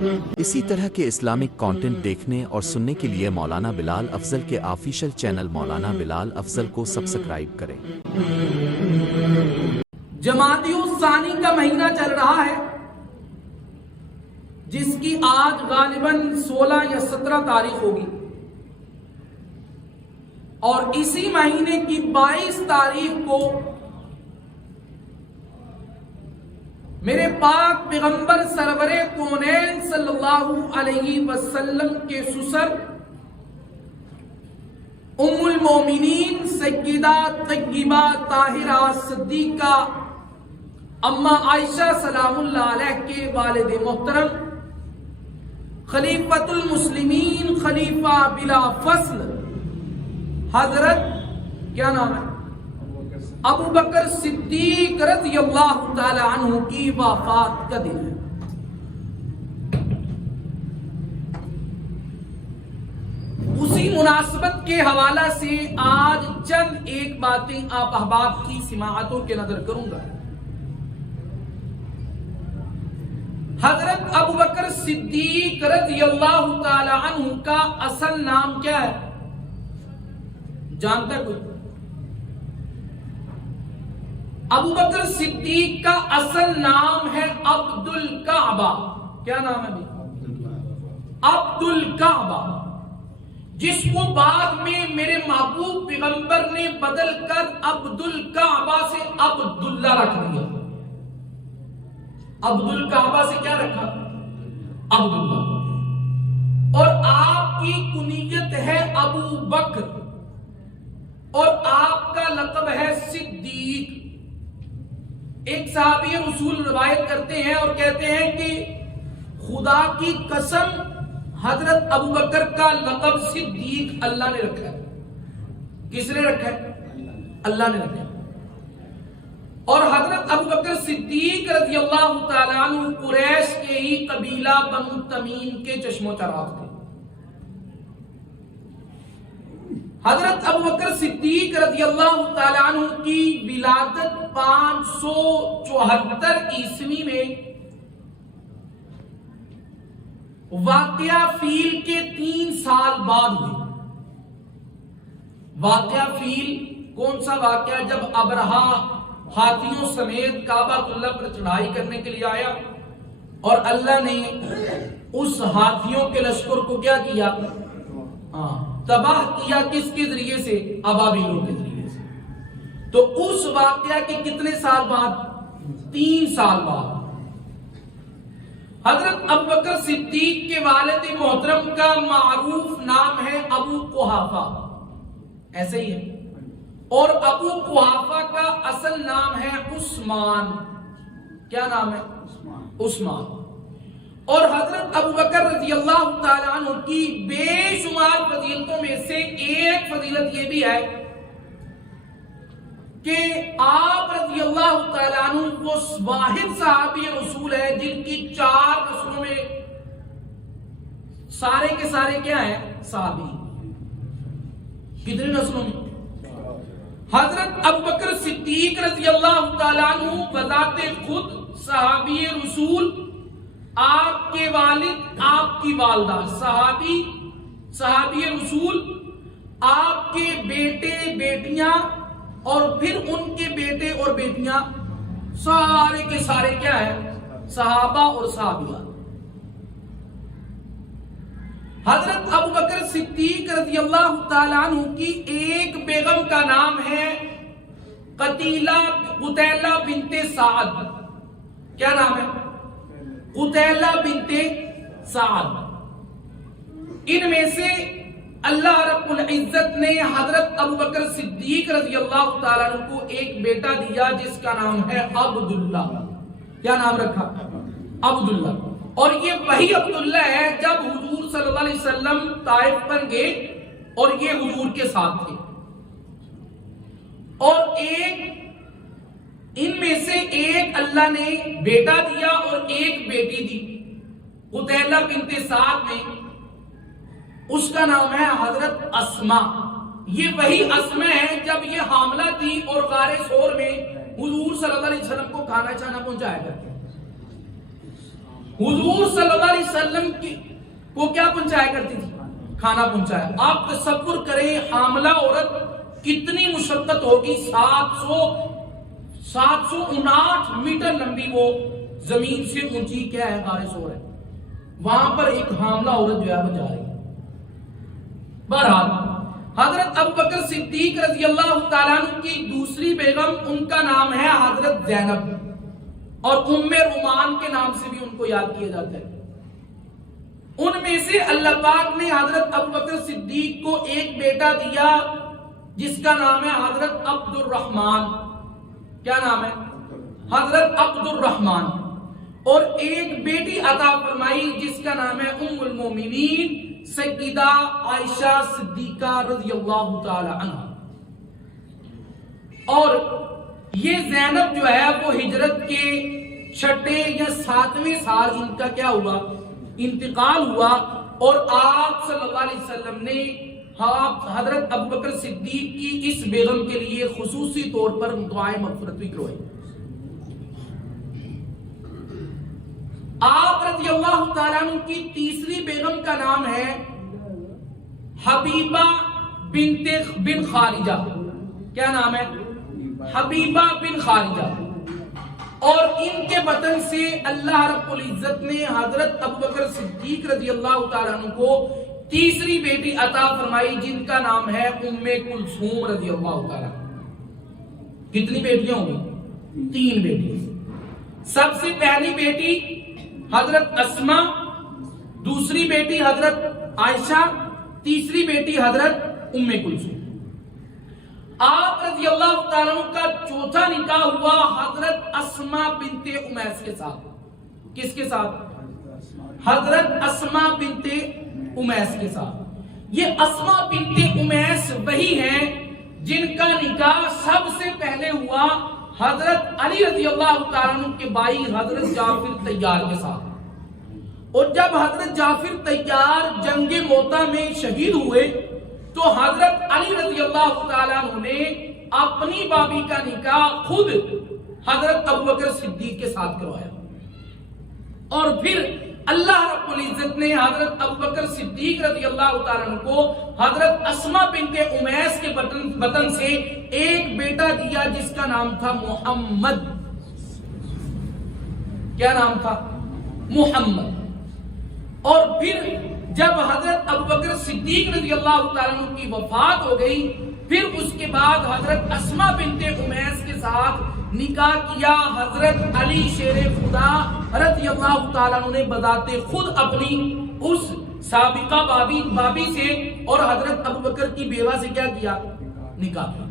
اسی طرح کے اسلامک کانٹینٹ دیکھنے اور سننے کے لیے مولانا بلال افضل کے آفیشیل چینل مولانا بلال افضل کو سبسکرائب کریں۔ جمادی الثانی کا مہینہ چل رہا ہے، جس کی آج غالباً 16 یا 17 تاریخ ہوگی، اور اسی مہینے کی 22 تاریخ کو میرے پاک پیغمبر سرور کونین صلی اللہ علیہ وسلم کے سسر ام المومنین سیدہ طیبہ طاہرہ صدیقہ اما عائشہ سلام اللہ علیہ کے والد محترم خلیفۃ المسلمین خلیفہ بلا فصل حضرت کیا نام ہے ابو بکر صدیق رضی اللہ تعالی عنہ کی وفات کا دن ہے۔ اسی مناسبت کے حوالہ سے آج چند ایک باتیں آپ احباب کی سماعتوں کے نظر کروں گا۔ حضرت ابو بکر صدیق رضی اللہ تعالی عنہ کا اصل نام کیا ہے؟ جانتا کوئی؟ ابو بکر صدیق کا اصل نام ہے عبد الکعبہ۔ کیا نام ہے بھی؟ عبد الکعبہ، جس کو بعد میں میرے محبوب پیغمبر نے بدل کر عبد الکعبہ سے عبداللہ رکھ دیا۔ عبد الکعبہ سے کیا رکھا؟ عبداللہ۔ اور آپ کی کنیت ہے ابو بکر، اور آپ کا لقب ہے صدیق۔ ایک صحابی رسول روایت کرتے ہیں اور کہتے ہیں کہ خدا کی قسم حضرت ابو بکر کا لقب صدیق اللہ نے رکھا ہے۔ کس نے رکھا ہے؟ اللہ نے رکھا ہے۔ اور حضرت ابو بکر صدیق رضی اللہ تعالیٰ عنہ قریش کے ہی قبیلہ بنو تمیم کے چشم و چراغ تھے۔ حضرت ابو بکر صدیق رضی اللہ تعالیٰ عنہ کی ولادت 574 عیسوی میں واقعہ فیل کے 3 سال بعد ہوئی۔ واقعہ فیل کون سا واقعہ؟ جب ابرہا ہاتھیوں سمیت کعبۃ اللہ پر چڑھائی کرنے کے لیے آیا اور اللہ نے اس ہاتھیوں کے لشکر کو کیا کیا؟ تباہ کیا۔ کس کے ذریعے سے؟ ابابیلوں کے ذریعے سے۔ تو اس واقعہ کے کتنے سال بعد؟ 3 سال بعد حضرت ابو بکر صدیق کے والد محترم کا معروف نام ہے ابو قحافہ، ایسے ہی ہے، اور ابو قحافہ کا اصل نام ہے عثمان۔ کیا نام ہے؟ عثمان۔ اور حضرت ابو بکر رضی اللہ تعالیٰ عنہ کی بے شمار فضیلتوں میں سے ایک فضیلت یہ بھی ہے کہ آپ رضی اللہ تعالیٰ عنہ وہ واحد صحابی رسول ہے جن کی 4 نسلوں میں سارے کے سارے کیا ہیں؟ صحابی۔ کتنی نسلوں میں؟ حضرت ابو بکر صدیق رضی اللہ تعالیٰ عنہ بذات خود صحابی رسول، آپ کے والد، آپ کی والدہ صحابی رسول، آپ کے بیٹے بیٹیاں، اور پھر ان کے بیٹے اور بیٹیاں، سارے کے سارے کیا ہے؟ صحابہ اور صحابیات۔ حضرت ابو بکر صدیق رضی اللہ تعالیٰ عنہ کی ایک بیگم کا نام ہے قتیلہ بنت سعد۔ کیا نام ہے؟ قتیلہ بنت سعد۔ ان میں سے اللہ رب العزت نے حضرت ابو بکر صدیق رضی اللہ تعالیٰ عنہ کو ایک بیٹا دیا جس کا نام ہے عبداللہ۔ کیا نام رکھا؟ عبداللہ۔ اور یہ وہی عبداللہ ہے جب حضور صلی اللہ علیہ وسلم طائف پر گئے اور یہ حضور کے ساتھ تھے۔ اور ان میں سے ایک اللہ نے بیٹا دیا اور ایک بیٹی دی قتیلہ بنت سعد نے، اس کا نام ہے حضرت اسماء۔ یہ وہی اسماء ہے جب یہ حاملہ تھی اور غار ثور میں حضور صلی اللہ علیہ وسلم کو کھانا چھانا پہنچایا کرتے۔ حضور صلی اللہ علیہ وسلم وہ کیا پہنچایا کرتی تھی؟ کھانا پہنچایا. آپ تصور کریں حاملہ عورت کتنی مشقت ہوگی. 759 میٹر لمبی وہ زمین سے اونچی کیا ہے غار ثور ہے, وہاں پر ایک حاملہ عورت جو ہے وہ جا رہی ہے. بہرحال حضرت ابوبکر صدیق رضی اللہ تعالیٰ عنہ کی دوسری بیگم, ان کا نام ہے حضرت زینب, اور ام رومان کے نام سے بھی ان کو یاد کیا جاتا ہے. ان میں سے اللہ پاک نے حضرت ابوبکر صدیق کو ایک بیٹا دیا جس کا نام ہے حضرت عبد الرحمن. کیا نام ہے؟ حضرت عبد الرحمن. اور ایک بیٹی عطا فرمائی جس کا نام ہے ام المومنین سیدہ عائشہ صدیقہ رضی اللہ تعالی عنہ. اور یہ زینب جو ہے وہ ہجرت کے 6 یا 7ویں سال ان کا کیا ہوا؟ انتقال ہوا. اور آپ صلی اللہ علیہ وسلم نے حضرت ابوبکر صدیق کی اس بیگم کے لیے خصوصی طور پر دعائیں مغفرت بھی کروائی. آپ رضی اللہ تعالیٰ عنہ کی تیسری بیگم کا نام ہے حبیبہ بن خارجہ. کیا نام ہے؟ حبیبہ بن خارجہ. اور ان کے بطن سے اللہ رب العزت نے حضرت ابوبکر صدیق رضی اللہ تعالیٰ عنہ کو تیسری بیٹی عطا فرمائی جن کا نام ہے ام کلثوم رضی اللہ تعالیٰ. کتنی بیٹیاں ہوں گی؟ 3 بیٹیاں. سب سے پہلی بیٹی حضرت اسما, دوسری بیٹی حضرت عائشہ, تیسری بیٹی حضرت ام کلثوم. آپ رضی اللہ تعالیٰ عنہ کا چوتھا نکاح ہوا حضرت اسما بنت امیس کے ساتھ. کس کے ساتھ؟ حضرت اسما بنت امیس کے ساتھ. یہ اسما بنت امیس وہی ہیں جن کا نکاح سب سے پہلے ہوا حضرت علی رضی اللہ تعالیٰ عنہ کے بھائی حضرت جعفر طیار کے ساتھ. اور جب حضرت جعفر طیار جنگ موتا میں شہید ہوئے تو حضرت علی رضی اللہ تعالیٰ عنہ نے اپنی بابی کا نکاح خود حضرت ابوبکر صدیق کے ساتھ کروایا. اور پھر اللہ رب العزت نے حضرت ابوبکر صدیق رضی اللہ تعالیٰ عنہ کو حضرت اسما بنت امیس کے بطن سے ایک بیٹا دیا جس کا نام تھا محمد. کیا نام تھا؟ محمد. اور پھر جب حضرت ابوبکر صدیق رضی اللہ تعالیٰ عنہ کی وفات ہو گئی پھر اس کے بعد حضرت اسما بنت امیس کے ساتھ نکاح کیا حضرت علی شیر خدا رضی اللہ تعالیٰ عنہ نے بذات خود اپنی اس سابقہ بابی سے اور حضرت ابوبکر کی بیوہ سے کیا کیا؟ نکاح کیا.